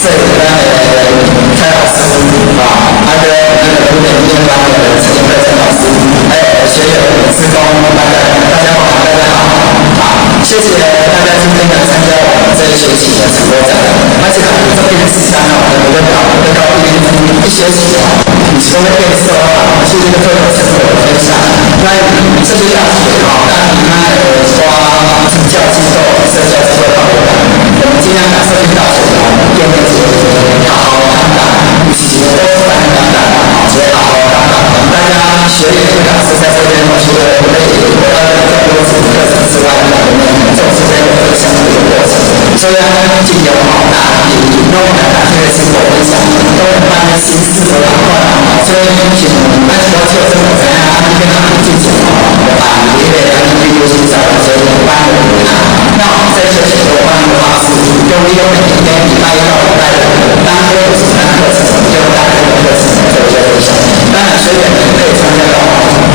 摄影班的蔡老师啊，还有那个古典音乐班的陈英慧陈老师，还有学友职工大家好，大家好，谢谢大家今天来参加我们这一学期的成果展。而且这边13我们会到一学期你除了可以说是一个最有成果的分享。那这些大学但你那抓助教机构、社教机构到我们尽量把社区大学变得好好看待，以及都是很看待，所以好好看待。大家学业的老师在这边，除了我们也获得了更多课程之外，我们重视这个分享的一个过程。虽然经由好大也弄了这个成果分享，都很慢的形式和转换，所以请按照这个怎样跟他们进行把一类的比如欣赏所有班的那这学期的班的话是用利用每天礼拜一到礼拜五当天有什么课程，就当天的课程做一些分享。当然学员可以参加到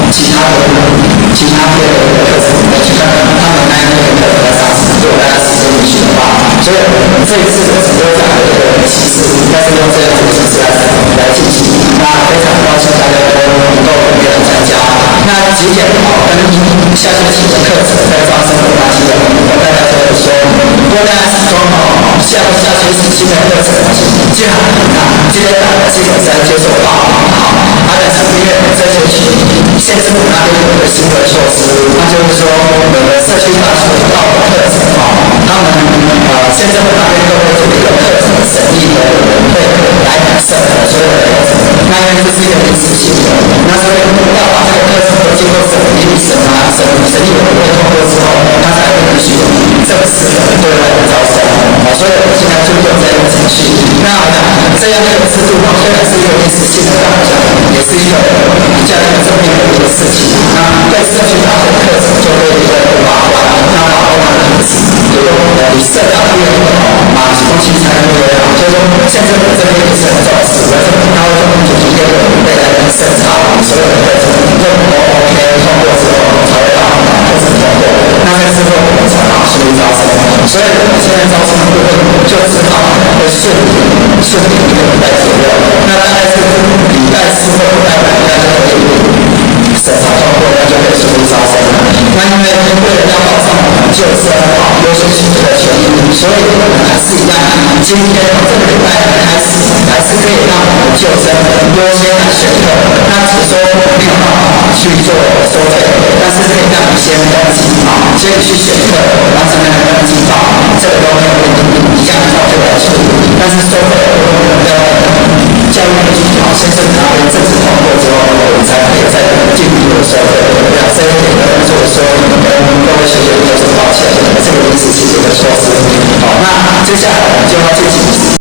其他的课程，去看他们那一天的课程在上什么，如果大家时间允许的话，所以这一次的成果展的形式应该是用这样的形式来进行。那非常高兴大家都能够来参加。那几点跟下学期的课程在发生的关系的，我大家都会说，不过大家是说下学期新的课程既然今天基本上接受到但是因为这学期县政府那边有一个新的措施，那就是说我们社区大学到的课程他们县政府那边都会做一个课程审议的委员会来审核所有的课程，那因为这是一个临时性的，那所以要把这个课程都经过审议委员会通过之后，它才会允许正式的对外的招生。所以我们现在就有这样的程序。那这样的一个制度虽然是一个临时性的，但我想也是一个比较正面的一个事情。那对社区大学课程就会有一个把关，那把关的意思也用以社大院主动性参与就是说县政府这边也是很重视，而且他会主题给我们未来的审查所有的课程，认为 OK 通过之后才会让课程通过。那在之后我们才拿书招生，所以我们现在招生的部分就只好会顺利一个礼拜左右。那大概是礼拜4或礼拜5大家就可以审查通过，那就可以顺利招生了。那因为为了要保障我们就生优先选择的权益，所以我们还是一样，今天这个礼拜开始还是可以让我们就生优先来选课。那只是说没有办法去做收费，但是可以让你先登记先去选课，然后才能登记到，这个都